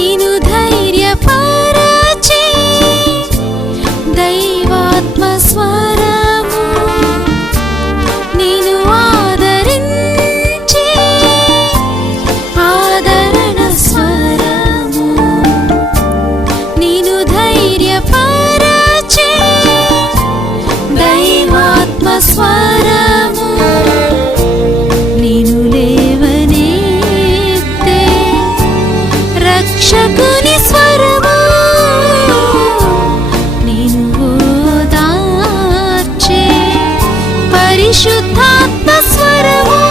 నేను ధైర్యపరచే దైవాత్మ స్వరము, నేను ఆదరించే ఆదరణ స్వరము, నేను ధైర్యపరచే దైవాత్మ స్వరము, నేను లేవనెత్తే రక్షకుని స్వరము, నేను ఓదార్చే పరిశుద్ధాత్మ స్వరము,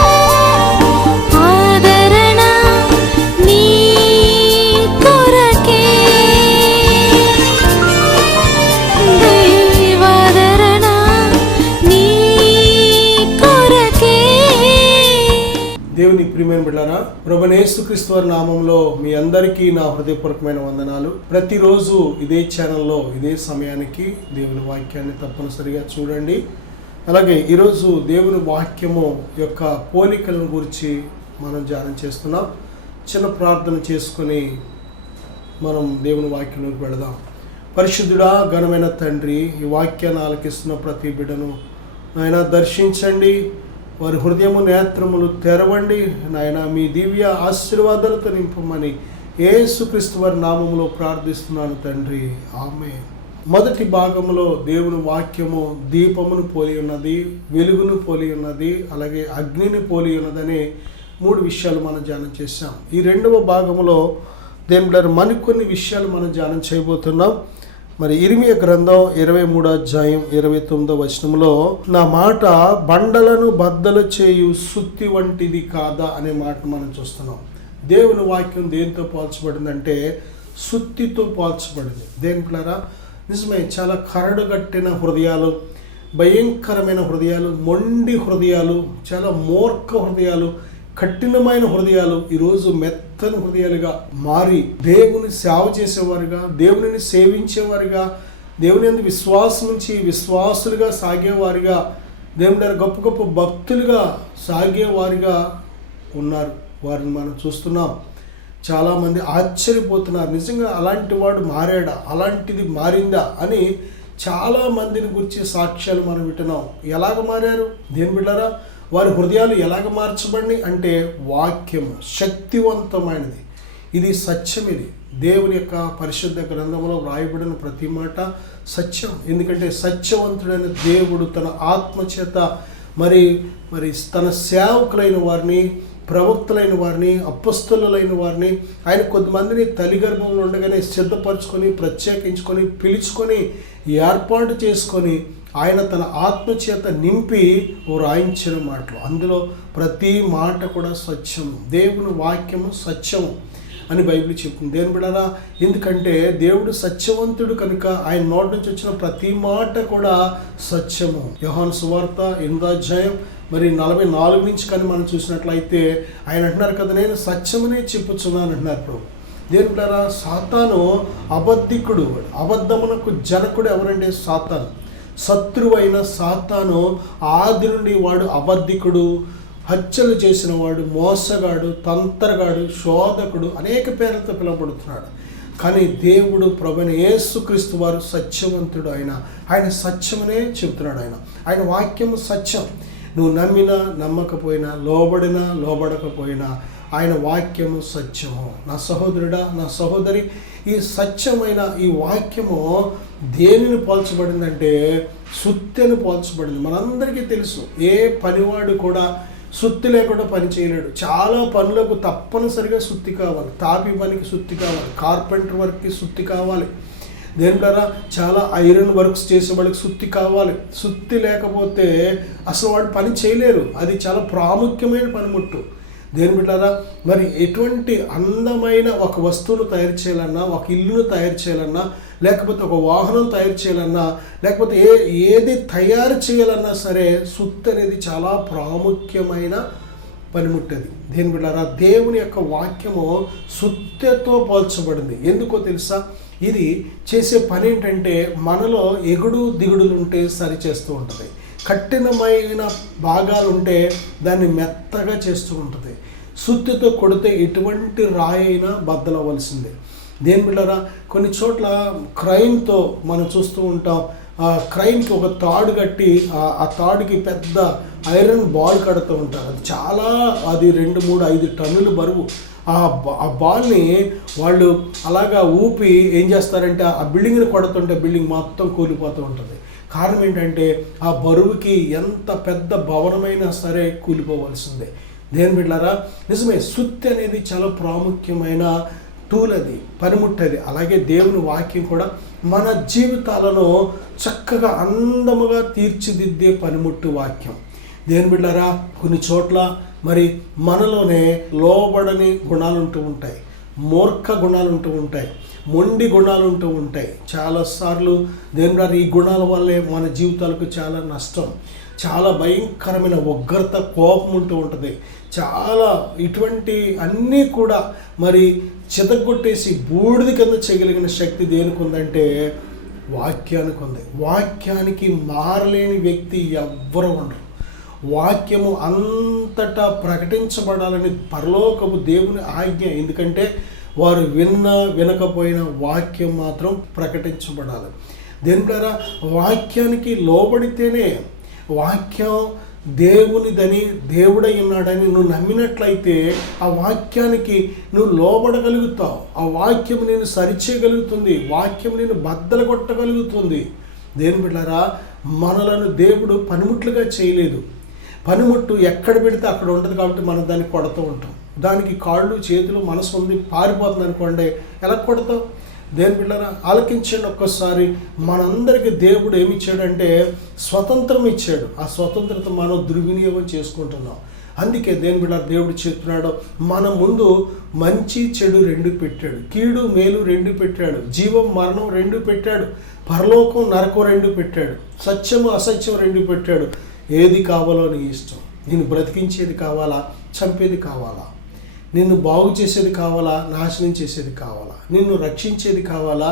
ఆదరణ నీ కొరకే, దైవాదరణ నీ కొరకే. దేవుని ప్రియమైన బిడ్డలారా, ప్రభువైన యేసుక్రీస్తు వారి నామంలో మీ అందరికీ నా హృదయపూర్వకమైన వందనాలు. ప్రతిరోజు ఇదే ఛానల్లో ఇదే సమయానికి దేవుని వాక్యాన్ని తప్పనిసరిగా చూడండి. అలాగే ఈరోజు దేవుని వాక్యము యొక్క పోలికలను గురించి మనం ధ్యానం చేస్తున్నాం. చిన్న ప్రార్థన చేసుకొని మనం దేవుని వాక్యంలోకి వెళదాం. పరిశుద్ధుడా, ఘనమైన తండ్రి, ఈ వాక్యాన్ని ఆలకిస్తున్న ప్రతి బిడ్డను నాయన దర్శించండి, వారి హృదయము నేత్రములు తెరవండి నాయన. మీ దివ్య ఆశీర్వాదాలతో నింపమని యేసుక్రీస్తు వారి నామములో ప్రార్థిస్తున్నాను తండ్రి, ఆమేన్. మొదటి భాగంలో దేవుని వాక్యము దీపమును పోలి ఉన్నది, వెలుగును పోలి ఉన్నది, అలాగే అగ్నిని పోలి ఉన్నదనే 3 విషయాలు మనం ధ్యానం చేశాం. ఈ రెండవ భాగంలో దేవుని మరికొన్ని విషయాలు మనం ధ్యానం చేయబోతున్నాం. మరి ఇర్మియా గ్రంథం 23వ అధ్యాయం 29వ వచనంలో, నా మాట బండలను బద్దలు చేయు సుత్తి వంటిది కాదా అనే మాట మనం చూస్తున్నాం. దేవుని వాక్యం దేనితో పోల్చబడిందంటే సుత్తితో పోల్చబడింది. దేని పిల్లరా, నిజమే, చాలా కరడుగట్టిన హృదయాలు, భయంకరమైన హృదయాలు, మొండి హృదయాలు, చాలా మూర్ఖ హృదయాలు, కఠినమైన హృదయాలు ఈరోజు మెత్తని హృదయాలుగా మారి దేవుని సేవ చేసేవారుగా, దేవునిని సేవించేవారుగా, దేవుని యందు విశ్వాసం నుంచి విశ్వాసులుగా సాగేవారుగా, దేవుని దగ్గర గొప్ప గొప్ప భక్తులుగా సాగేవారుగా ఉన్నారు. వారిని మనం చూస్తున్నాం. చాలామంది ఆశ్చర్యపోతున్నారు, నిజంగా అలాంటి వాడు మారాడా, అలాంటిది మారిందా అని చాలామందిని గురించి సాక్ష్యాలు మనం వింటున్నాం. ఎలాగ మారారు దేని బిడ్డరా? వారి హృదయాలు ఎలాగ మార్చబడి అంటే వాక్యము శక్తివంతమైనది, ఇది సత్యం. ఇది దేవుని యొక్క పరిశుద్ధ గ్రంథంలో వ్రాయబడిన ప్రతి మాట సత్యం. ఎందుకంటే సత్యవంతుడైన దేవుడు తన ఆత్మచేత మరి తన సేవకులైన వారిని, ప్రవక్తలైన వారిని, అపొస్తలులైన వారిని ఆయన కొద్దిమందిని తల్లి గర్భంలో ఉండగానే సిద్ధపరచుకొని, ప్రత్యేకించుకొని, పిలుచుకొని, ఏర్పాటు చేసుకొని ఆయన తన ఆత్మచేత నింపి వ్రాయించిన మాటలు. అందులో ప్రతి మాట కూడా సత్యం. దేవుని వాక్యము సత్యము అని బైబిల్ చెప్తుంది. దేని బిడ్డరా, ఎందుకంటే దేవుడు సత్యవంతుడు కనుక ఆయన నోటి నుంచి వచ్చిన ప్రతి మాట కూడా సత్యము. యోహాను సువార్త 8వ అధ్యాయం 44 నుంచి కానీ మనం చూసినట్లయితే ఆయన అంటున్నారు కదా, నేను సత్యమనే చెప్పుచున్నాను అంటున్నారు ప్రభు. దేని బిడ్డరా, సాతాను అబద్ధికుడు, అబద్ధమునకు జనకుడు ఎవరంటే సాతాను. శత్రువైన సాతాను ఆది నుండి వాడు అబద్ధికుడు, హత్యలు చేసిన వాడు, మోసగాడు, తంత్రగాడు, శోధకుడు, అనేక పేర్లతో పిలువబడుతున్నాడు. కానీ దేవుడు ప్రభువైన యేసుక్రీస్తు వారు సత్యవంతుడు. ఆయన సత్యమనే చెబుతున్నాడు. ఆయన వాక్యము సత్యం. నువ్వు నమ్మినా నమ్మకపోయినా, లోబడినా లోబడకపోయినా ఆయన వాక్యము సత్యము. నా సహోదరుడా, నా సహోదరి, ఈ సత్యమైన ఈ వాక్యము దేనిని పోల్చబడిందంటే సుత్తెను పోల్చబడింది. మనందరికీ తెలుసు, ఏ పనివాడు కూడా సుత్తి లేకుండా పని చేయలేడు. చాలా పనులకు తప్పనిసరిగా సుత్తి కావాలి. తాపి పనికి సుత్తి కావాలి, కార్పెంటర్ వర్క్కి సుత్తి కావాలి, దేని ద్వారా చాలా ఐరన్ వర్క్స్ చేసే వాళ్ళకి సుత్తి కావాలి. సుత్తి లేకపోతే అసలు వాడు పని చేయలేరు. అది చాలా ప్రాముఖ్యమైన పనిముట్టు. దేని బిడ్డారా, మరి ఎటువంటి అందమైన ఒక వస్తువును తయారు చేయాలన్నా, ఒక ఇల్లును తయారు చేయాలన్నా, లేకపోతే ఒక వాహనం తయారు చేయాలన్నా, లేకపోతే ఏది తయారు చేయాలన్నా సరే సుత్తి అనేది చాలా ప్రాముఖ్యమైన పనిముట్టది. దేని బిడ్డారా, దేవుని యొక్క వాక్యము సుత్తెతో పోల్చబడింది. ఎందుకో తెలుసా? ఇది చేసే పని ఏంటంటే మనలో ఎగుడు దిగుడులు ఉంటే సరి చేస్తూ ఉంటుంది. కఠినమైన భాగాలు ఉంటే దాన్ని మెత్తగా చేస్తూ ఉంటుంది. సుత్తితో కొడితే ఎటువంటి రాయి అయినా బద్దలవలసిందే. దేని బిడ్డరా, కొన్ని చోట్ల క్రైన్తో మనం చూస్తూ ఉంటాం. ఆ క్రైన్కి ఒక తాడు కట్టి ఆ తాడుకి పెద్ద ఐరన్ బాల్ కడుతూ ఉంటారు. అది చాలా, అది 2, 3, 5 టన్నులు బరువు. ఆ బాల్ని వాళ్ళు అలాగా ఊపి ఏం చేస్తారంటే ఆ బిల్డింగ్ని కొడుతుంటే బిల్డింగ్ మొత్తం కూలిపోతూ ఉంటుంది. కారణం ఏంటంటే ఆ బరువుకి ఎంత పెద్ద భవనమైనా సరే కూలిపోవలసిందే. దేని బిడ్డలారా, నిజమే, సుత్తి అనేది చాలా ప్రాముఖ్యమైన టూల్, అది పనిముట్టది. అలాగే దేవుని వాక్యం కూడా మన జీవితాలను చక్కగా అందముగా తీర్చిదిద్దే పనిముట్టు వాక్యం. దేని బిడ్డలారా, కొన్ని చోట్ల మరి మనలోనే లోబడని గుణాలు ఉంటూ ఉంటాయి, మూర్ఖ గుణాలు ఉంటూ ఉంటాయి, మొండి గుణాలు ఉంటూ ఉంటాయి. చాలాసార్లు దేని బిడ్డలారా, ఈ గుణాల వల్లే మన జీవితాలకు చాలా నష్టం, చాలా భయంకరమైన ఉగ్రత, కోపం ఉంటూ ఉంటుంది. చాలా ఇటువంటి అన్నీ కూడా మరి చితగొట్టేసి బూడిద కింద చేయగలిగిన శక్తి దేనికి ఉందంటే వాక్యానికి ఉంది. వాక్యానికి మారలేని వ్యక్తి ఎవ్వరూ ఉండరు. వాక్యము అంతటా ప్రకటించబడాలని పరలోకపు దేవుని ఆజ్ఞ. ఎందుకంటే వారు వినకపోయిన వాక్యం మాత్రం ప్రకటించబడాలి. దేని ద్వారా వాక్యానికి లోబడితేనే, వాక్యం దేవునిదని, దేవుడై ఉన్నాడని నువ్వు నమ్మినట్లయితే ఆ వాక్యానికి నువ్వు లోబడగలుగుతావు. ఆ వాక్యం నేను సరిచేయగలుగుతుంది, వాక్యం నేను బద్దలు కొట్టగలుగుతుంది. దేని బిడ్డలారా, మనలను దేవుడు పనిముట్లుగా చేయలేదు. పనిముట్టు ఎక్కడ పెడితే అక్కడ ఉంటుంది కాబట్టి మనం దాన్ని కొడుతూ ఉంటాం. దానికి కాళ్ళు, చేతులు, మనసు ఉంది, పారిపోతుంది అనుకోండి, ఎలా కొడతావు? దేని బిడ్డలారా, ఆలకించండి ఒక్కసారి. మనందరికీ దేవుడు ఏమి ఇచ్చాడంటే స్వతంత్రం ఇచ్చాడు. ఆ స్వతంత్రత మనం దుర్వినియోగం చేసుకుంటున్నాం. అందుకే దేని బిడ్డలారా, దేవుడు చెప్తున్నాడు, మన ముందు మంచి చెడు 2 పెట్టాడు, కీడు మేలు 2 పెట్టాడు, జీవం మరణం 2 పెట్టాడు, పరలోకం నరకం 2 పెట్టాడు, సత్యము అసత్యం 2 పెట్టాడు. ఏది కావాలో నీ ఇష్టం. నేను బ్రతికించేది కావాలా, చంపేది కావాలా? నిన్ను బాగు చేసేది కావాలా, నాశనం చేసేది కావాలా? నిన్ను రక్షించేది కావాలా,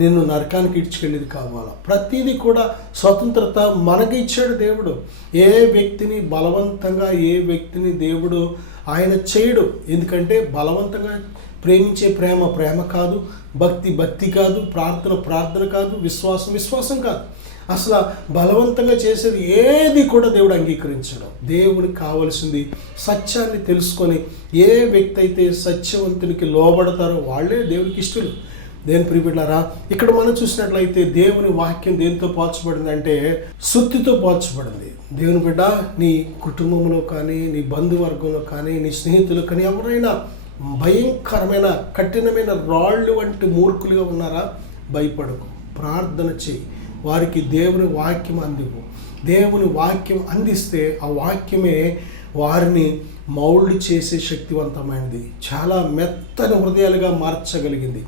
నిన్ను నరకానికి ఇడ్చుకెళ్ళేది కావాలా? ప్రతిదీ కూడా స్వతంత్రత మనకి ఇచ్చాడు దేవుడు. ఏ వ్యక్తిని బలవంతంగా ఏ వ్యక్తిని దేవుడు ఆయన చేయడు. ఎందుకంటే బలవంతంగా ప్రేమించే ప్రేమ కాదు, భక్తి కాదు, ప్రార్థన కాదు, విశ్వాసం కాదు. అసలు బలవంతంగా చేసేది ఏది కూడా దేవుడు అంగీకరించడం. దేవునికి కావలసింది సత్యాన్ని తెలుసుకొని ఏ వ్యక్తి అయితే సత్యవంతునికి లోబడతారో వాళ్ళే దేవునికి ఇష్టలు. దేని ప్రియబిడ్డలారా, ఇక్కడ మనం చూసినట్లయితే దేవుని వాక్యం దేనితో పోల్చబడింది అంటే సుత్తితో పోల్చబడింది. దేవుని బిడ్డ, నీ కుటుంబంలో కానీ, నీ బంధువర్గంలో కానీ, నీ స్నేహితులు కానీ ఎవరైనా భయంకరమైన కఠినమైన రాళ్ళు వంటి మూర్ఖులుగా ఉన్నారా? భయపడకు, ప్రార్థన చేయి, వారికి దేవుని వాక్యం అందివు. దేవుని వాక్యం అందిస్తే ఆ వాక్యమే వారిని మౌల్డ్ చేసే శక్తివంతమైనది, చాలా మెత్తని హృదయాలుగా మార్చగలిగింది.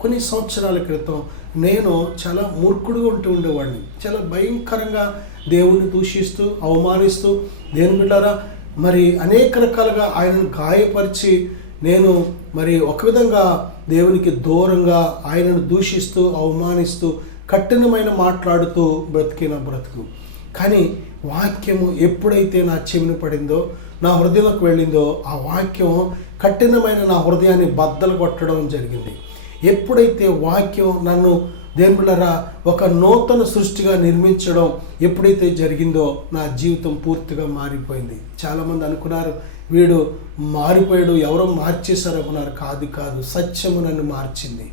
కొన్ని సంవత్సరాల క్రితం నేను చాలా మూర్ఖుడుగా ఉండేవాడిని. చాలా భయంకరంగా దేవుని దూషిస్తూ, అవమానిస్తూ, దేవుని బిడ్డలారా, మరి అనేక రకాలుగా ఆయనను గాయపరిచి నేను మరి ఒక విధంగా దేవునికి దూరంగా ఆయనను దూషిస్తూ, అవమానిస్తూ, కఠినమైన మాట్లాడుతూ బ్రతికిన బ్రతుకు. కానీ వాక్యము ఎప్పుడైతే నా చెవిని పడిందో, నా హృదయంలోకి వెళ్ళిందో, ఆ వాక్యం కఠినమైన నా హృదయాన్ని బద్దలు కొట్టడం జరిగింది. ఎప్పుడైతే వాక్యం నన్ను దేని బిడ్డలారా ఒక నూతన సృష్టిగా నిర్మించడం ఎప్పుడైతే జరిగిందో నా జీవితం పూర్తిగా మారిపోయింది. చాలామంది అనుకున్నారు వీడు మారిపోయాడు, ఎవరో మార్చేశారు అనుకున్నారు. కాదు, సత్యము నన్ను మార్చింది.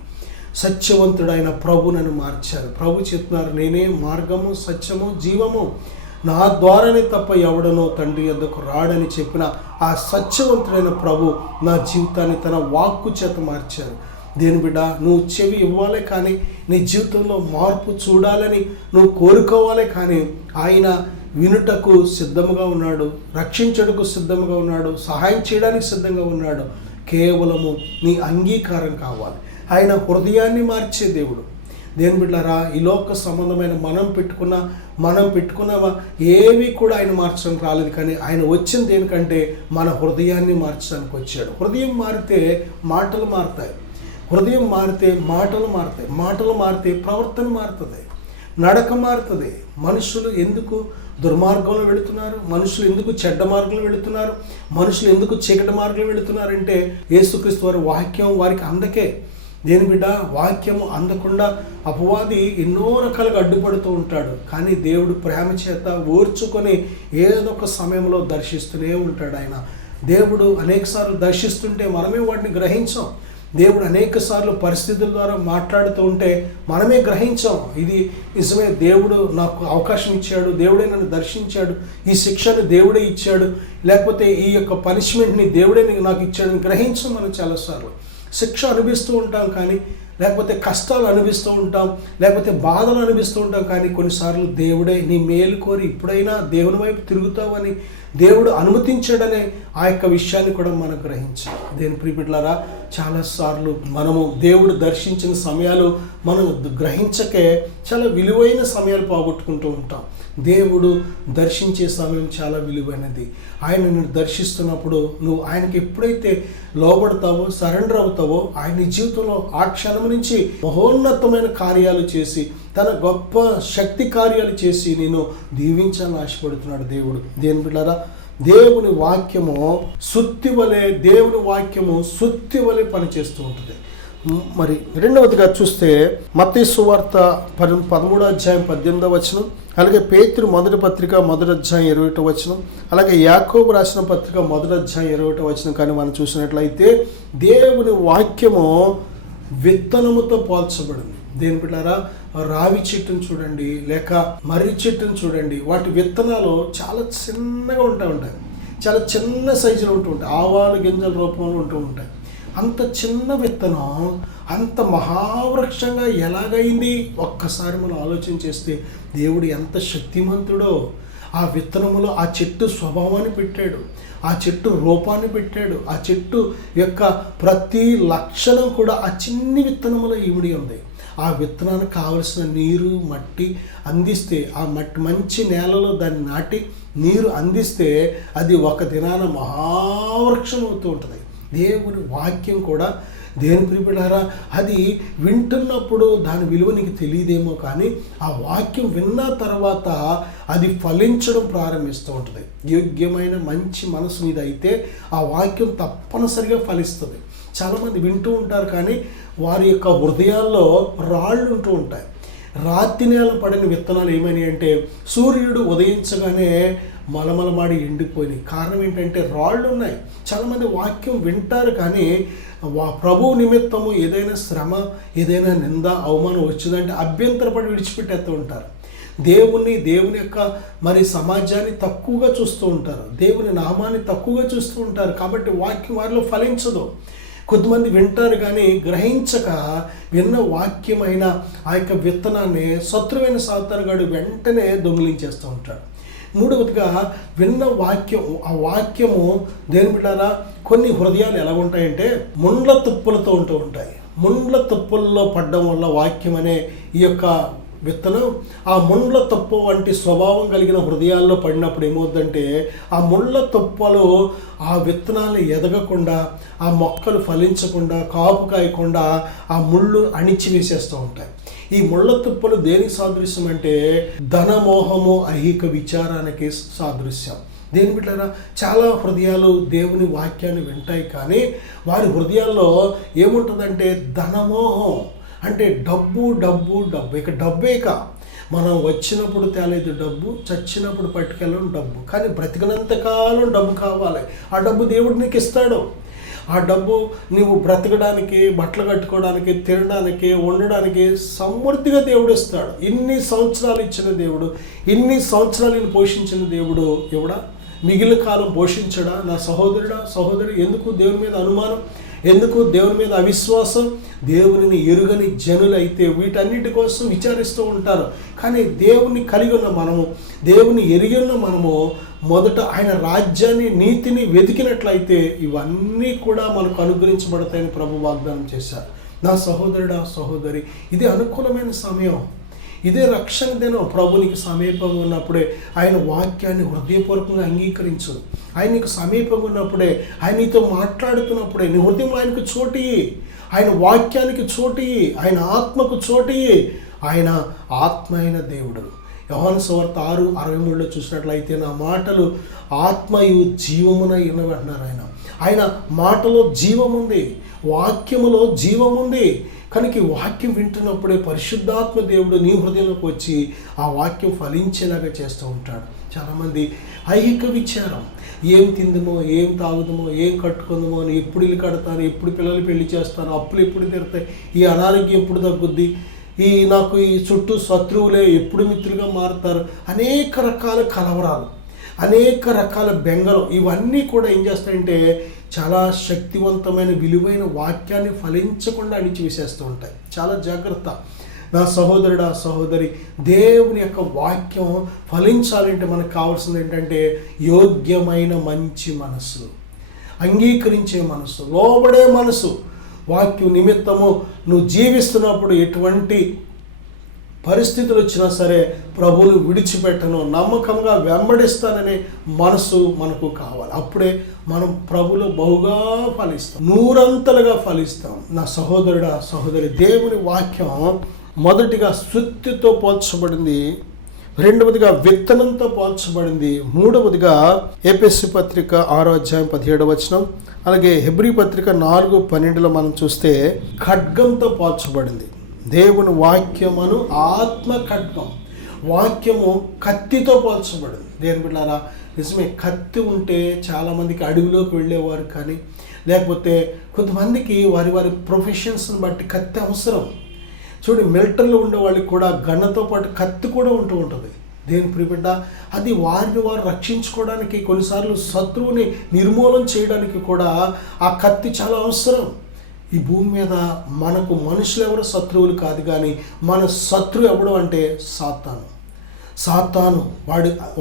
సత్యవంతుడైన ప్రభు నన్ను మార్చారు. ప్రభు చెప్తున్నారు, నేనే మార్గము, సత్యము, జీవము, నా ద్వారానే తప్ప ఎవడనో తండ్రి యొద్దకు రాడని చెప్పిన ఆ సత్యవంతుడైన ప్రభు నా జీవితాన్ని తన వాక్కు చేత మార్చారు. దేని బిడ్డ, నువ్వు చెవి ఇవ్వాలి కానీ, నీ జీవితంలో మార్పు చూడాలని నువ్వు కోరుకోవాలి కానీ, ఆయన వినుటకు సిద్ధముగా ఉన్నాడు, రక్షించడానికి సిద్ధంగా ఉన్నాడు, సహాయం చేయడానికి సిద్ధంగా ఉన్నాడు. కేవలము నీ అంగీకారం కావాలి. ఆయన హృదయాన్ని మార్చే దేవుడు. దేని బిడ్డలారా, ఈ లోక సంబంధమైన మనం పెట్టుకున్న ఏవి కూడా ఆయన మార్చడానికి రాలేదు. కానీ ఆయన వచ్చింది దేనికంటే మన హృదయాన్ని మార్చడానికి వచ్చాడు. హృదయం మారితే మాటలు మారుతాయి, హృదయం మారితే మాటలు మారుతాయి, మాటలు మారితే ప్రవర్తన మారుతుంది, నడక మారుతుంది. మనుషులు ఎందుకు దుర్మార్గంలో వెళుతున్నారు, మనుషులు ఎందుకు చెడ్డ మార్గంలో వెళుతున్నారు, మనుషులు ఎందుకు చీకటి మార్గంలో వెళుతున్నారంటే యేసుక్రీస్తు వారి వాక్యం వారికి అందకే. దేని బిడ్డ, వాక్యము అందకుండా అపవాది ఎన్నో రకాలుగా అడ్డుపడుతూ ఉంటాడు. కానీ దేవుడు ప్రేమ చేత ఓర్చుకొని ఏదో ఒక సమయంలో దర్శిస్తూనే ఉంటాడు. ఆయన దేవుడు అనేకసార్లు దర్శిస్తుంటే మనమే వాటిని గ్రహించాం. దేవుడు అనేకసార్లు పరిస్థితుల ద్వారా మాట్లాడుతూ ఉంటే మనమే గ్రహించాం, ఇది నిజమే, దేవుడు నాకు అవకాశం ఇచ్చాడు, దేవుడే నన్ను దర్శించాడు, ఈ శిక్షను దేవుడే ఇచ్చాడు, లేకపోతే ఈ యొక్క పనిష్మెంట్ని దేవుడే నాకు ఇచ్చాడని గ్రహించాం. మనం చాలాసార్లు శిక్ష అనుభవిస్తూ ఉంటాం, కానీ లేకపోతే కష్టాలు అనుభవిస్తూ ఉంటాం, లేకపోతే బాధలు అనుభవిస్తూ ఉంటాం. కానీ కొన్నిసార్లు దేవుడే నీ మేలు కోరి ఇప్పుడైనా దేవుని వైపు తిరుగుతావని దేవుడు అనుమతించాడనే ఆ యొక్క విషయాన్ని కూడా మనం గ్రహించాం. దేని ప్రియబిడ్డలారా, చాలాసార్లు మనము దేవుడు దర్శించిన సమయాలు మనం గ్రహించకే చాలా విలువైన సమయాలు పోగొట్టుకుంటూ ఉంటాం. దేవుడు దర్శించే సమయం చాలా విలువైనది. ఆయన నిన్ను దర్శిస్తున్నప్పుడు నువ్వు ఆయనకి ఎప్పుడైతే లోబడతావో, సరెండర్ అవుతావో, ఆయన జీవితంలో ఆ క్షణం నుంచి మహోన్నతమైన కార్యాలు చేసి, తన గొప్ప శక్తి కార్యాలు చేసి నేను దీవించాలని ఆశపడుతున్నాడు దేవుడు. దేని బిడ్డలారా, దేవుని వాక్యము సుత్తి వలె పనిచేస్తూ ఉంటుంది. మరి రెండవదిగా చూస్తే మత్తయి సువార్త 13వ అధ్యాయం 18వ వచనం, అలాగే పేతురు మొదటి పత్రిక 1వ అధ్యాయం 21వ వచనం, అలాగే యాకోబు రాసిన పత్రిక 1వ అధ్యాయం 21వ వచనం కానీ మనం చూసినట్లయితే దేవుని వాక్యము విత్తనముతో పోల్చబడింది. దేని బిడ్డారా, రావి చెట్టును చూడండి, లేక మర్రి చెట్టును చూడండి, వాటి విత్తనాలు చాలా చిన్నగా ఉంటాయి, చాలా చిన్న సైజులో ఉంటూ ఉంటాయి, ఆవాలు గింజల రూపంలో ఉంటూ ఉంటాయి. అంత చిన్న విత్తనం అంత మహావృక్షంగా ఎలాగైంది? ఒక్కసారి మనం ఆలోచన చేస్తే దేవుడు ఎంత శక్తిమంతుడో. ఆ విత్తనములో ఆ చెట్టు స్వభావాన్ని పెట్టాడు, ఆ చెట్టు రూపాన్ని పెట్టాడు, ఆ చెట్టు యొక్క ప్రతి లక్షణం కూడా ఆ చిన్ని విత్తనములో ఇమిడి ఉంది. ఆ విత్తనానికి కావలసిన నీరు, మట్టి అందిస్తే, ఆ మట్టి మంచి నేలలో దాన్ని నాటి నీరు అందిస్తే అది ఒక దినాన మహావృక్షం అవుతూ ఉంటుంది. దేవుని వాక్యం కూడా దేని ప్రియబిడ్డలారా, అది వింటున్నప్పుడు దాని విలువ నీకు తెలియదేమో, కానీ ఆ వాక్యం విన్న తర్వాత అది ఫలించడం ప్రారంభిస్తూ ఉంటుంది. యోగ్యమైన మంచి మనసు మీద అయితే ఆ వాక్యం తప్పనిసరిగా ఫలిస్తుంది. చాలామంది వింటూ ఉంటారు, కానీ వారి యొక్క హృదయాల్లో రాళ్ళు ఉంటూ ఉంటాయి. రాతి నేల పడిన విత్తనాలు ఏమైనాయి అంటే సూర్యుడు ఉదయించగానే మలమలమాడి ఎండిపోయినాయి. కారణం ఏంటంటే రాళ్ళు ఉన్నాయి. చాలామంది వాక్యం వింటారు, కానీ ప్రభు నిమిత్తము ఏదైనా శ్రమ, ఏదైనా నింద, అవమానం వచ్చిందంటే అభ్యంతరపడి విడిచిపెట్టేస్తూ ఉంటారు. దేవుని యొక్క మరి సమాజాన్ని తక్కువగా చూస్తూ ఉంటారు, దేవుని నామాన్ని తక్కువగా చూస్తూ ఉంటారు. కాబట్టి వాక్యం వారిలో ఫలించదు. కొద్దిమంది వింటారు, కానీ గ్రహించక విన్న వాక్యమైన ఆ యొక్క విత్తనాన్ని శత్రువైన సాతానుగాడు వెంటనే దొంగిలించేస్తూ ఉంటాడు. మూడవదిగా విన్న వాక్యం, ఆ వాక్యము దేని బిడ్డారా, కొన్ని హృదయాలు ఎలా ఉంటాయంటే ముండ్ల తుప్పులతో ఉంటూ ఉంటాయి. ముండ్ల తుప్పుల్లో పడ్డం వల్ల వాక్యం అనే ఈ యొక్క విత్తనం ఆ ముండ్ల తుప్ప వంటి స్వభావం కలిగిన హృదయాల్లో పడినప్పుడు ఏమవుతుందంటే ఆ ముళ్ళ తుప్పలు ఆ విత్తనాలు ఎదగకుండా, ఆ మొక్కలు ఫలించకుండా, కాపు కాయకుండా ఆ ముళ్ళు అణిచివేసేస్తూ ఉంటాయి. ఈ ముళ్ళ తుప్పలు దేనికి సాదృశ్యం అంటే ధనమోహము, ఐహిక విచారానికి సాదృశ్యం. దేని బిడ్డలారా, చాలా హృదయాలు దేవుని వాక్యాన్ని వింటాయి, కానీ వారి హృదయాల్లో ఏముంటుందంటే ధనమోహం. అంటే డబ్బు డబ్బు డబ్బు, ఇక డబ్బేక మనం వచ్చినప్పుడు తేలేదు డబ్బు, చచ్చినప్పుడు పట్టుకెళ్ళడం డబ్బు. కానీ బ్రతికినంతకాలం డబ్బు కావాలి. ఆ డబ్బు దేవుడు నీకు ఇస్తాడు. ఆ డబ్బు నీవు బ్రతకడానికి, బట్టలు కట్టుకోవడానికి, తినడానికి, ఉండడానికి సమృద్ధిగా దేవుడు ఇస్తాడు. ఇన్ని సంవత్సరాలు ఇచ్చిన దేవుడు, ఇన్ని సంవత్సరాలను పోషించిన దేవుడు ఎవడా మిగిలిన కాలం పోషించడా? నా సహోదరుడా, సహోదరి, ఎందుకు దేవుని మీద అనుమానం, ఎందుకు దేవుని మీద అవిశ్వాసం? దేవుని ఎరుగని జనులైతే వీటన్నిటి కోసం విచారిస్తూ ఉంటారు. కానీ దేవుని కలిగి ఉన్న మనము, దేవుని ఎరిగి ఉన్న మనము మొదట ఆయన రాజ్యాన్ని, నీతిని వెతికినట్లయితే ఇవన్నీ కూడా మనకు అనుగ్రహించబడతాయని ప్రభు వాగ్దానం చేశారు. నా సహోదరుడా, సహోదరి, ఇది అనుకూలమైన సమయం, ఇదే రక్షణ దినం. ప్రభునికి సమీపంగా ఉన్నప్పుడే ఆయన వాక్యాన్ని హృదయపూర్వకంగా అంగీకరించు. ఆయన నీకు సమీపంగా ఉన్నప్పుడే, ఆయన నీతో మాట్లాడుతున్నప్పుడే నీ హృదయంలో ఆయనకు చోటియి, ఆయన వాక్యానికి చోటియి, ఆయన ఆత్మకు చోటియి. ఆయన ఆత్మ అయిన దేవుడు. యోహాను సువార్త 6:63 చూసినట్లయితే నా మాటలు ఆత్మయు జీవమున ఉన్నవి అంటున్నారు. ఆయన మాటలో జీవముంది, వాక్యములో జీవముంది. కనుక ఈ వాక్యం వింటున్నప్పుడే పరిశుద్ధాత్మ దేవుడు నీ హృదయంలోకి వచ్చి ఆ వాక్యం ఫలించేలాగా చేస్తూ ఉంటాడు. చాలామంది ఐహిక విచారం, ఏం తిందుమో, ఏం తాగుదామో, ఏం కట్టుకుందామో అని, ఎప్పుడు ఇల్లు కడతాను, ఎప్పుడు పిల్లలు పెళ్లి చేస్తాను, అప్పులు ఎప్పుడు తీరుతాయి, ఈ అనారోగ్యం ఎప్పుడు తగ్గుద్ది, నాకు ఈ చుట్టూ శత్రువులే ఎప్పుడు మిత్రులుగా మారుతారు, అనేక రకాల కలవరాలు, అనేక రకాల బెంగలు, ఇవన్నీ కూడా ఏం చేస్తాయంటే చాలా శక్తివంతమైన విలువైన వాక్యాన్ని ఫలించకుండా అణిచివేసేస్తూ ఉంటాయి. చాలా జాగ్రత్త నా సహోదరుడా, సహోదరి. దేవుని యొక్క వాక్యం ఫలించాలంటే మనకు కావాల్సింది ఏంటంటే యోగ్యమైన మంచి మనసు, అంగీకరించే మనసు, లోబడే మనసు. వాక్యం నిమిత్తము నువ్వు జీవిస్తున్నప్పుడు ఎటువంటి పరిస్థితులు వచ్చినా సరే ప్రభువును విడిచిపెట్టను, నమ్మకంగా వెంబడిస్తాననే మనసు మనకు కావాలి. అప్పుడే మనం ప్రభులో బహుగా ఫలిస్తాం, నూరంతలుగా ఫలిస్తాం. నా సహోదరుడా, సహోదరి, దేవుని వాక్యం మొదటిగా సుత్తితో పోల్చబడింది, రెండవదిగా విత్తనంతో పోల్చబడింది, మూడవదిగా ఎఫెసీ పత్రిక 6:17 అలాగే హెబ్రీ పత్రిక 4:12 మనం చూస్తే ఖడ్గంతో పోల్చబడింది. దేవుని వాక్యమును ఆత్మ ఖడ్గం, వాక్యము కత్తితో పోల్చబడింది. దేవుని బిడ్డలారా, నిజమే, కత్తి ఉంటే చాలామందికి అడవిలోకి వెళ్ళేవారు, కానీ లేకపోతే కొంతమందికి వారి వారి ప్రొఫెషన్స్ని బట్టి కత్తి అవసరం. చూడండి, మిలిటరీలో ఉండే వాళ్ళకి కూడా గన్నతో పాటు కత్తి కూడా ఉంటుంది. దేని ప్రియబిడ్డ, అది వారిని వారు రక్షించుకోవడానికి, కొన్నిసార్లు శత్రువుని నిర్మూలన చేయడానికి కూడా ఆ కత్తి చాలా అవసరం. ఈ భూమి మీద మనకు మనుషులు ఎవరు శత్రువులు కాదు, కానీ మన శత్రువు ఎవడు అంటే సాతాను.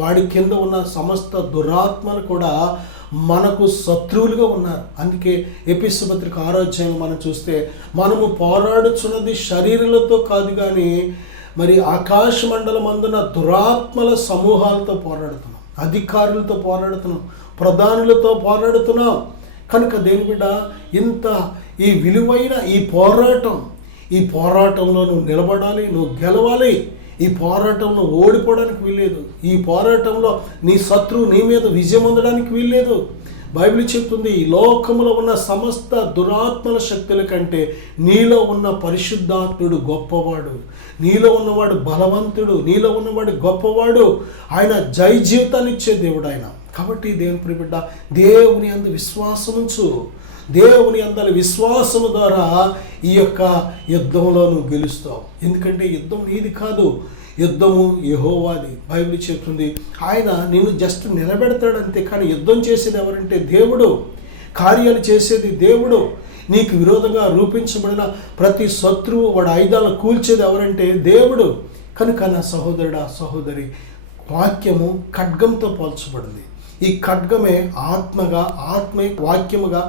వాడి కింద ఉన్న సమస్త దురాత్మలు కూడా మనకు శత్రువులుగా ఉన్నారు. అందుకే ఎఫెసీ పత్రిక 6 మనం చూస్తే మనము పోరాడుచున్నది శరీరాలతో కాదు, కానీ మరి ఆకాశ మండలం అందున దురాత్మల సమూహాలతో పోరాడుతున్నాం, అధికారులతో పోరాడుతున్నాం, ప్రధానులతో పోరాడుతున్నాం. కనుక దేని బిడ్డ, ఇంత ఈ విలువైన ఈ పోరాటంలో నువ్వు నిలబడాలి, నువ్వు గెలవాలి. ఈ పోరాటంలో ఓడిపోవడానికి వీల్లేదు. ఈ పోరాటంలో నీ శత్రువు నీ మీద విజయం పొందడానికి వీల్లేదు. బైబిల్ చెప్తుంది, ఈ లోకంలో ఉన్న సమస్త దురాత్మల శక్తుల కంటే నీలో ఉన్న పరిశుద్ధాత్ముడు గొప్పవాడు, నీలో ఉన్నవాడు బలవంతుడు, నీలో ఉన్నవాడు గొప్పవాడు. ఆయన జయ జీవితాన్ని ఇచ్చే దేవుడు ఆయన. కాబట్టి దేవుని ప్రియబిడ్డ, దేవుని యందు విశ్వాసం ఉంచు. దేవుని అందరి విశ్వాసము ద్వారా ఈ యొక్క యుద్ధంలో నువ్వు గెలుస్తావు. ఎందుకంటే యుద్ధం నీది కాదు, యుద్ధము యెహోవాది. బైబిల్ చెప్తుంది, ఆయన నిన్ను జస్ట్ నిలబెడతాడు అంతే, కానీ యుద్ధం చేసేది ఎవరంటే దేవుడు, కార్యాలు చేసేది దేవుడు. నీకు విరోధంగా రూపించబడిన ప్రతి శత్రువు వాడి ఆయుధాలను కూల్చేది ఎవరంటే దేవుడు. కనుక నా సహోదరుడా, సహోదరి, వాక్యము ఖడ్గంతో పోల్చబడింది. ఈ ఖడ్గమే ఆత్మే వాక్యముగా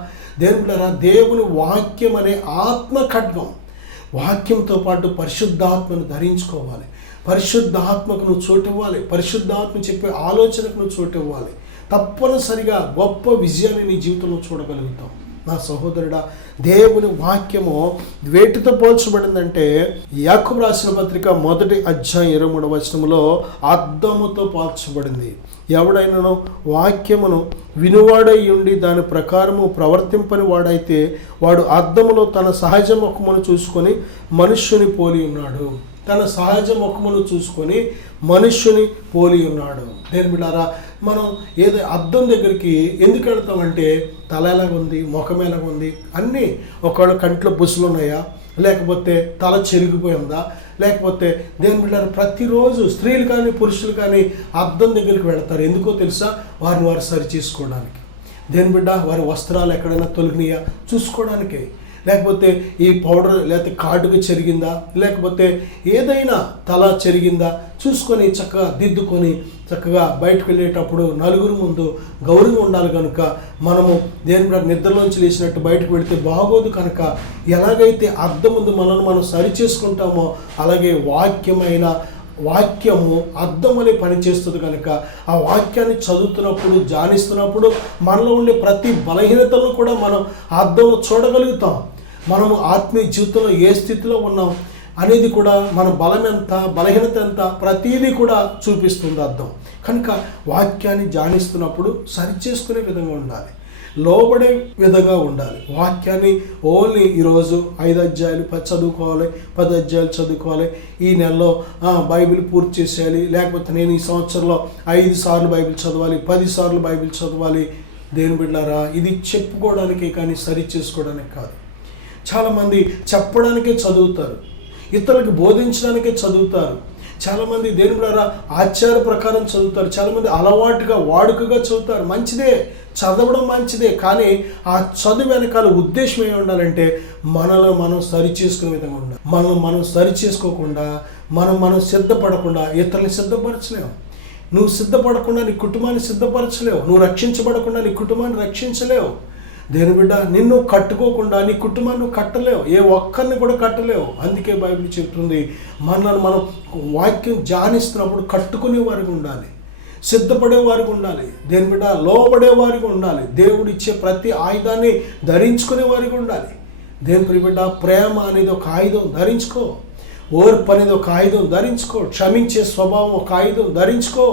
దేవుని వాక్యం అనే ఆత్మ ఖడ్గం. వాక్యంతో పాటు పరిశుద్ధాత్మను ధరించుకోవాలి, పరిశుద్ధాత్మకు నువ్వు చోటు ఇవ్వాలి, పరిశుద్ధాత్మ చెప్పే ఆలోచనకు నువ్వు చోటు ఇవ్వాలి. తప్పనిసరిగా గొప్ప విజయాన్ని నీ జీవితంలో చూడగలుగుతాం. నా సహోదరుడా, దేవుని వాక్యము వేటితో పోల్చబడిందంటే యాకోబు రాసిన పత్రిక 1:23 అద్దముతో పోల్చబడింది. ఎవడైనాను వాక్యమును వినువాడై ఉండి దాని ప్రకారము ప్రవర్తింపని వాడైతే వాడు అద్దములో తన సహజ ముఖమును చూసుకొని మనుష్యుని పోలి ఉన్నాడు. తన సహజ ముఖమును చూసుకొని మనుష్యుని పోలి ఉన్నాడు. దేని బిడ్డారా, మనం ఏదో అద్దం దగ్గరికి ఎందుకు వెళ్తామంటే తల ఎలాగుంది, ముఖం ఎలాగుంది, అన్నీ ఒకవేళ కంట్లో బుసులు ఉన్నాయా, లేకపోతే తల చెరిగిపోయిందా, లేకపోతే దేని బిడ్డారు ప్రతిరోజు స్త్రీలు కానీ పురుషులు కానీ అద్దం దగ్గరికి వెళతారు. ఎందుకో తెలుసా? వారిని వారు సరి చేసుకోవడానికి. దేని బిడ్డ, వారి వస్త్రాలు ఎక్కడైనా తొలగినాయా చూసుకోవడానికి, లేకపోతే ఈ పౌడర్ లేకపోతే కాటుకు చెరిగిందా, లేకపోతే ఏదైనా తల చెరిగిందా చూసుకొని చక్కగా దిద్దుకొని చక్కగా బయటకు వెళ్ళేటప్పుడు నలుగురు ముందు గౌరవం ఉండాలి. కనుక మనము దేని బిడ్డ నిద్రలోంచి లేచినట్టు బయటకు వెళితే బాగోదు. కనుక ఎలాగైతే అద్దం ముందు మనల్ని మనం సరి చేసుకుంటామో అలాగే వాక్యము అద్దం అనే పని చేస్తుంది. కనుక ఆ వాక్యాన్ని చదువుతున్నప్పుడు, ధ్యానిస్తున్నప్పుడు మనలో ఉండే ప్రతి బలహీనతలను కూడా మనం అద్దంలో చూడగలుగుతాం. మనము ఆత్మీయ జీవితంలో ఏ స్థితిలో ఉన్నాం అనేది కూడా మన బలం ఎంత, బలహీనత ఎంత, ప్రతీదీ కూడా చూపిస్తుంది అద్దం. కనుక వాక్యాన్ని ధ్యానిస్తున్నప్పుడు సరి చేసుకునే విధంగా ఉండాలి. లోబడే విధంగా ఉండాలి. వాక్యాన్ని ఓన్లీ ఈరోజు 5 అధ్యాయాలు చదువుకోవాలి, 10 అధ్యాయాలు చదువుకోవాలి, ఈ నెలలో బైబిల్ పూర్తి చేసేయాలి, లేకపోతే నేను ఈ సంవత్సరంలో 5 సార్లు బైబిల్ చదవాలి, 10 సార్లు బైబిల్ చదవాలి. దేవుని బిడ్డలారా, ఇది చెప్పుకోవడానికే కానీ సరి చేసుకోవడానికి కాదు. చాలామంది చెప్పడానికే చదువుతారు, ఇతరులకు బోధించడానికే చదువుతారు. చాలామంది దేవుని బిడ్డలారా ఆచార ప్రకారం చదువుతారు, చాలామంది అలవాటుగా వాడుకగా చదువుతారు. మంచిదే, చదవడం మంచిదే, కానీ ఆ చదువు వెనకాల ఉద్దేశం ఏమి ఉండాలంటే మనలో మనం సరి చేసుకునే విధంగా ఉండాలి. మనం సరి చేసుకోకుండా మనం సిద్ధపడకుండా ఇతరులను సిద్ధపరచలేము. నువ్వు సిద్ధపడకుండా నీ కుటుంబాన్ని సిద్ధపరచలేవు. నువ్వు రక్షించబడకుండా నీ కుటుంబాన్ని రక్షించలేవు. దేవుని బిడ్డ, నిన్ను కట్టుకోకుండా నీ కుటుంబాన్ని నువ్వు కట్టలేవు, ఏ ఒక్కరిని కూడా కట్టలేవు. అందుకే బైబిల్ చెప్తుంది, మనం వాక్యం ధ్యానిస్తున్నప్పుడు కట్టుకునే వారికి ఉండాలి, సిద్ధపడే వారికి ఉండాలి. దేవుని బిడ్డ, లోబడే వారికి ఉండాలి. దేవుడు ఇచ్చే ప్రతి ఆయుధాన్ని ధరించుకునే వారికి ఉండాలి. దేవుని బిడ్డ, ప్రేమ అనేది ఒక ఆయుధం, ధరించుకో. ఓర్పు అనేది ఒక ఆయుధం, ధరించుకో. క్షమించే స్వభావం ఒక ఆయుధం, ధరించుకో.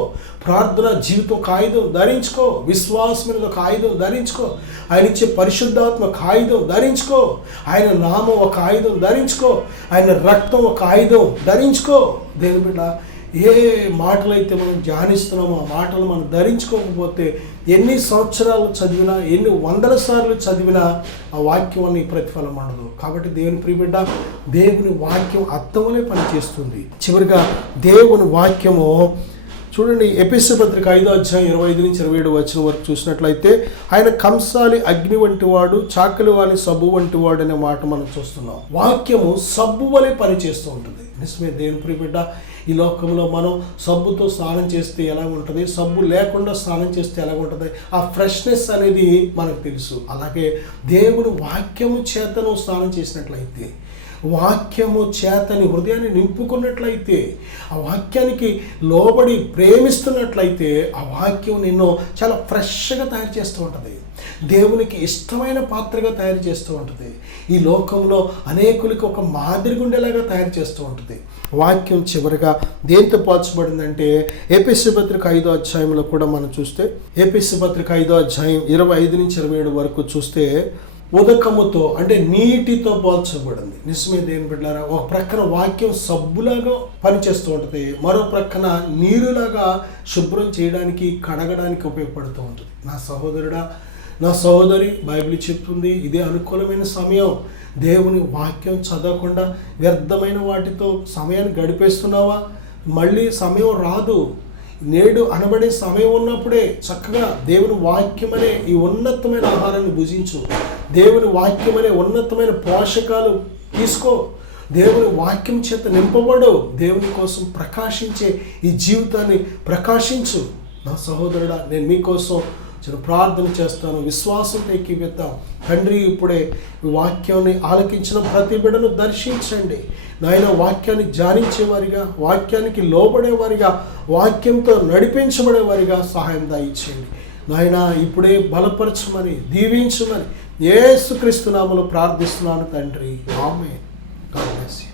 ప్రార్థన జీవితం ఒక ఆయుధం, ధరించుకో. విశ్వాసం అనేది ఒక ఆయుధం, ధరించుకో. ఆయన ఇచ్చే పరిశుద్ధాత్మ ఒక ఆయుధం, ధరించుకో. ఆయన నామం ఒక ఆయుధం, ధరించుకో. ఆయన రక్తం ఒక ఆయుధం, ధరించుకో. దేవుని బిడ్డ, ఏ మాటలైతే మనం ధ్యానిస్తున్నామో ఆ మాటలు మనం ధరించుకోకపోతే ఎన్ని సంవత్సరాలు చదివినా, ఎన్ని 100 సార్లు చదివినా ఆ వాక్యం అనే ప్రతిఫలం ఉండదు. కాబట్టి దేవుని ప్రియబిడ్డ, దేవుని వాక్యం అర్థంలోనే పనిచేస్తుంది. చివరిగా దేవుని వాక్యము చూడండి, ఎఫెసీ పత్రిక 5వ అధ్యాయం 25 నుంచి 27 వచనం వరకు చూసినట్లయితే, ఆయన కంసాలి అగ్ని వంటి వాడు, చాకలి వాని సబ్బు వంటి వాడు అనే మాట మనం చూస్తున్నాం. వాక్యము సబ్బు వలె పనిచేస్తూ ఉంటుంది. నిజమే దేవుని ప్రియబిడ్డ, ఈ లోకంలో మనం సబ్బుతో స్నానం చేస్తే ఎలా ఉంటుంది, సబ్బు లేకుండా స్నానం చేస్తే ఎలా ఉంటుంది, ఆ ఫ్రెష్నెస్ అనేది మనకు తెలుసు. అలాగే దేవుని వాక్యము చేత నువ్వు స్నానం చేసినట్లయితే, వాక్యము చేతని హృదయాన్ని నింపుకున్నట్లయితే, ఆ వాక్యానికి లోబడి ప్రేమిస్తున్నట్లయితే, ఆ వాక్యం నిన్ను చాలా ఫ్రెష్గా తయారు చేస్తూ ఉంటుంది, దేవునికి ఇష్టమైన పాత్రగా తయారు చేస్తూ ఉంటుంది. ఈ లోకంలో అనేకులకి ఒక మాదిరిగా ఉండేలాగా తయారు చేస్తూ ఉంటుంది. వాక్యం చివరిగా దేంతో పోల్చబడిందంటే, ఎఫెసీ పత్రిక 5వ అధ్యాయంలో కూడా మనం చూస్తే, ఎఫెసీ పత్రిక 5వ అధ్యాయం 25 నుంచి 27 వరకు చూస్తే, ఉదకముతో అంటే నీటితో పోల్చబడింది. నిజమే దేవుని బిడ్డలారా, ఒక ప్రక్కన వాక్యం సబ్బులాగా పనిచేస్తూ ఉంటుంది, మరో ప్రక్కన నీరులాగా శుభ్రం చేయడానికి, కడగడానికి ఉపయోగపడుతూ ఉంటుంది. నా సహోదరుడా, నా సహోదరి, బైబిల్ చెప్తుంది, ఇదే అనుకూలమైన సమయం. దేవుని వాక్యం చదవకుండా వ్యర్థమైన వాటితో సమయాన్ని గడిపేస్తున్నావా? మళ్ళీ సమయం రాదు. నేడు అనబడే సమయం ఉన్నప్పుడే చక్కగా దేవుని వాక్యం అనే ఈ ఉన్నతమైన ఆహారాన్ని భుజించు. దేవుని వాక్యం అనే ఉన్నతమైన పోషకాలు తీసుకో. దేవుని వాక్యం చేత నింపబడు. దేవుని కోసం ప్రకాశించే ఈ జీవితాన్ని ప్రకాశించు. నా సహోదరుడా, నేను మీకోసం చిన్న ప్రార్థన చేస్తాను. విశ్వాసంతో ఏకీభవిద్దాం. తండ్రి, ఇప్పుడే వాక్యాన్ని ఆలకించిన ప్రతి బిడ్డను దర్శించండి నాయన. వాక్యాన్ని ధ్యానించేవారిగా, వాక్యానికి లోబడేవారిగా, వాక్యంతో నడిపించబడేవారిగా సహాయం దయచేయండి నాయన. ఇప్పుడే బలపరచమని, దీవించమని యేసుక్రీస్తు నామములో ప్రార్థిస్తున్నాను తండ్రి, ఆమేన్. God bless you.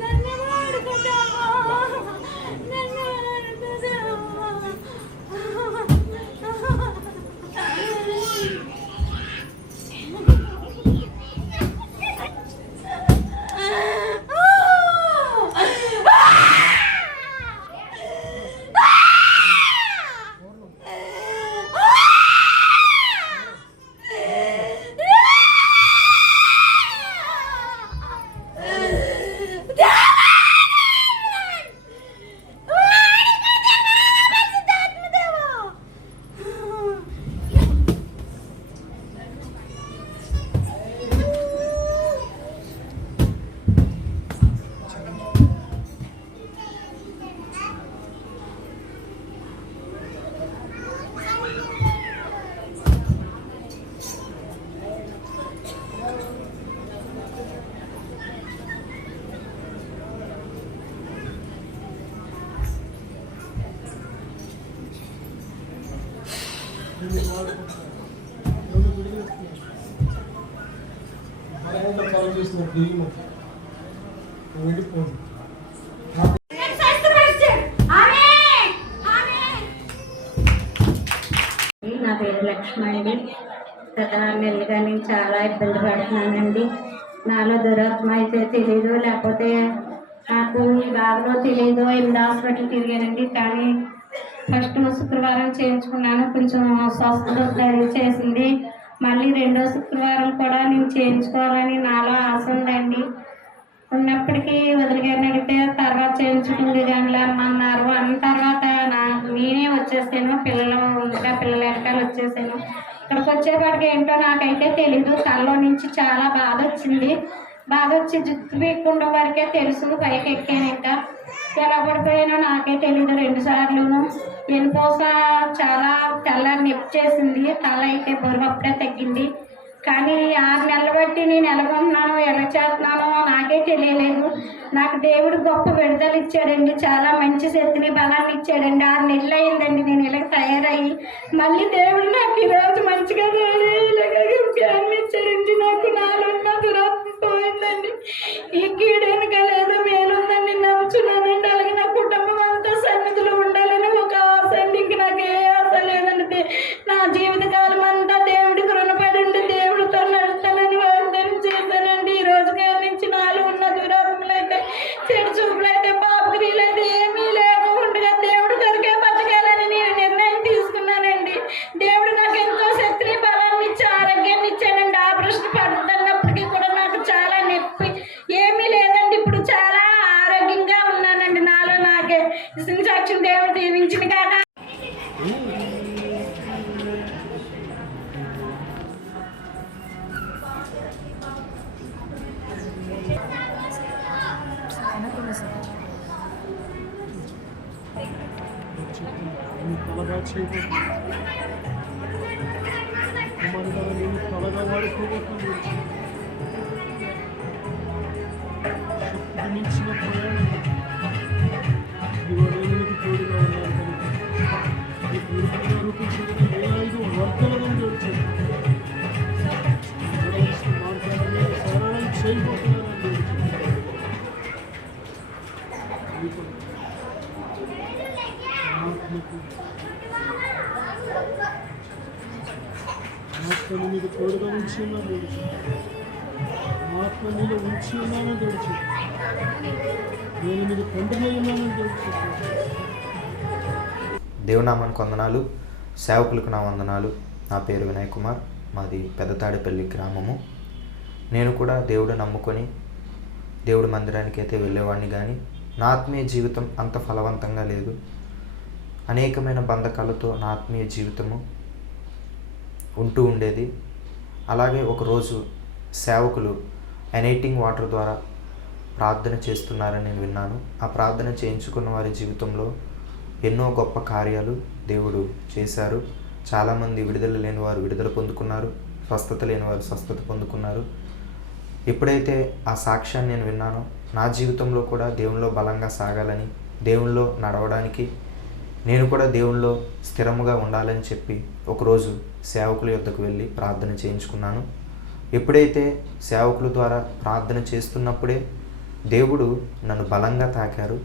నన్ను వాడుకుంటా వెళ్ళిపోండి. నా పేరు లక్ష్మి అండి. గత నెలలుగా నేను చాలా ఇబ్బంది పడుతున్నానండి. నాలో దురాత్మ అయితే తెలియదు, లేకపోతే నాకు ఈ బాధలో తెలియదు. 8 హాస్పిటల్ తిరిగానండి, కానీ ఫస్ట్ శుక్రవారం చేయించుకున్నాను, కొంచెం స్వస్థత చేసింది. మళ్ళీ 2వ శుక్రవారం కూడా నేను చేయించుకోవాలని నాలో ఆశ ఉందండి. ఉన్నప్పటికీ వదిలిగారిని అడిగితే తర్వాత చేయించుకుంది కానీ అమ్మన్నారు. అన్న తర్వాత నేనే వచ్చేసాను, ఇంకా పిల్లల వెనకాల వచ్చేసాను. ఇక్కడికి వచ్చేపాటికి ఏంటో నాకైతే తెలీదు. తలలో నుంచి చాలా బాధ వచ్చింది. బాధ వచ్చి జుట్టు పీక్కుండా వరకే తెలుసు. పైకి ఎక్కాను, ఇంకా ఎలా పడిపోయానో నాకే తెలీదు. 2 సార్లును వెనుపోస చాలా తెల్లని నొప్పి చేసింది. తల అయితే బరువు అప్పుడే తగ్గింది. కానీ 6 నెలలు బట్టి నేను ఎలాగున్నానో ఎలా చేస్తున్నానో నాకే తెలియలేదు. నాకు దేవుడు గొప్ప విడుదల ఇచ్చాడండి, చాలా మంచి శక్తిని బలాన్ని ఇచ్చాడండి. 6 నెలలు అయిందండి నేను ఇలా తయారయ్యి. మళ్ళీ దేవుడు నాకు ఈరోజు మంచిగా ఇలాగ ఇచ్చాడండి. నాకు నాలో ఉన్న దురాత్మ పోయిందండి. ఈ కీడెనక లేదు మేలుందని నమ్ముచున్నానండి. అలాగే నా కుటుంబం అంతా సన్నిధిలో ఉండాలని ఒక ఆశ అండి. ఇంక నాకు ఏ ఆశ లేదండి. నా జీవితకాలం అంతా దేవుడికి రుణపడండి, దేవుడితో నడుస్తానని వాగ్దానం చేశానండి. ఈ రోజు నుంచి నాలో ఉన్న దురాత్మలు అయితే, చెడు చూపులు అయితే, పాపక్రియలు అయితే ఏమీ లేకుండా దేవుడి కొరకే బతకాలని నేను నిర్ణయం తీసుకున్నానండి. దేవుడు నాకు ఎంతో శక్తిని బలాన్ని ఇచ్చి ఆరోగ్యాన్ని ఇచ్చాడండి. ఆపరేషన్ పడుతున్నప్పటికీ కూడా నాకు చాలా నొప్పి ఏమీ లేదండి. ఇప్పుడు చాలా ఆరోగ్యంగా ఉన్నానండి. నాలో నాకే సాక్ష్యం దేవుడు దీవించిన కాక. తలగా చేయబోతుంది, నేను తలగా వాడుకోబోతుంది. శక్తికి మించిన ప్రయాణం ఇవాళకి తోడుగా ఉన్నాను కనుక ఈ పూర్తిగా రూపించుకుని ఏ 5 వర్గాలను గడిచాను. మార్గాన్ని సరళం చేయబోతున్నానని ఆత్మని మీద తోడుగా ఉంచి ఉన్నాను. ఆత్మ మీద ఉంచి ఉన్నానని తెలుసు. నేను మీద తండ్రి ఉన్నానని తెలుసు. దేవునామానికి వందనాలు, సేవకులకు నా వందనాలు. నా పేరు వినయ్ కుమార్, మాది పెద్దతాడేపల్లి గ్రామము. నేను కూడా దేవుడు నమ్ముకొని దేవుడి మందిరానికి అయితే వెళ్ళేవాడిని, కానీ నా ఆత్మీయ జీవితం అంత ఫలవంతంగా లేదు. అనేకమైన బంధకాలతో నా ఆత్మీయ జీవితము ఉంటూ ఉండేది. అలాగే ఒకరోజు సేవకులు ఎనైటింగ్ వాటర్ ద్వారా ప్రార్థన చేస్తున్నారని నేను విన్నాను. ఆ ప్రార్థన చేయించుకున్న వారి జీవితంలో ఎన్నో గొప్ప కార్యాలు దేవుడు చేశారు. చాలామంది విడుదల లేని వారు విడుదల పొందుకున్నారు, స్వస్థత లేని వారు స్వస్థత పొందుకున్నారు. ఎప్పుడైతే ఆ సాక్ష్యాన్ని నేను విన్నానో, నా జీవితంలో కూడా దేవునిలో బలంగా సాగాలని, దేవునిలో నడవడానికి, నేను కూడా దేవునిలో స్థిరముగా ఉండాలని చెప్పి ఒకరోజు సేవకుల యొద్దకు వెళ్ళి ప్రార్థన చేయించుకున్నాను. ఎప్పుడైతే సేవకుల ద్వారా ప్రార్థన చేస్తున్నప్పుడే దేవుడు నన్ను బలంగా తాకారు.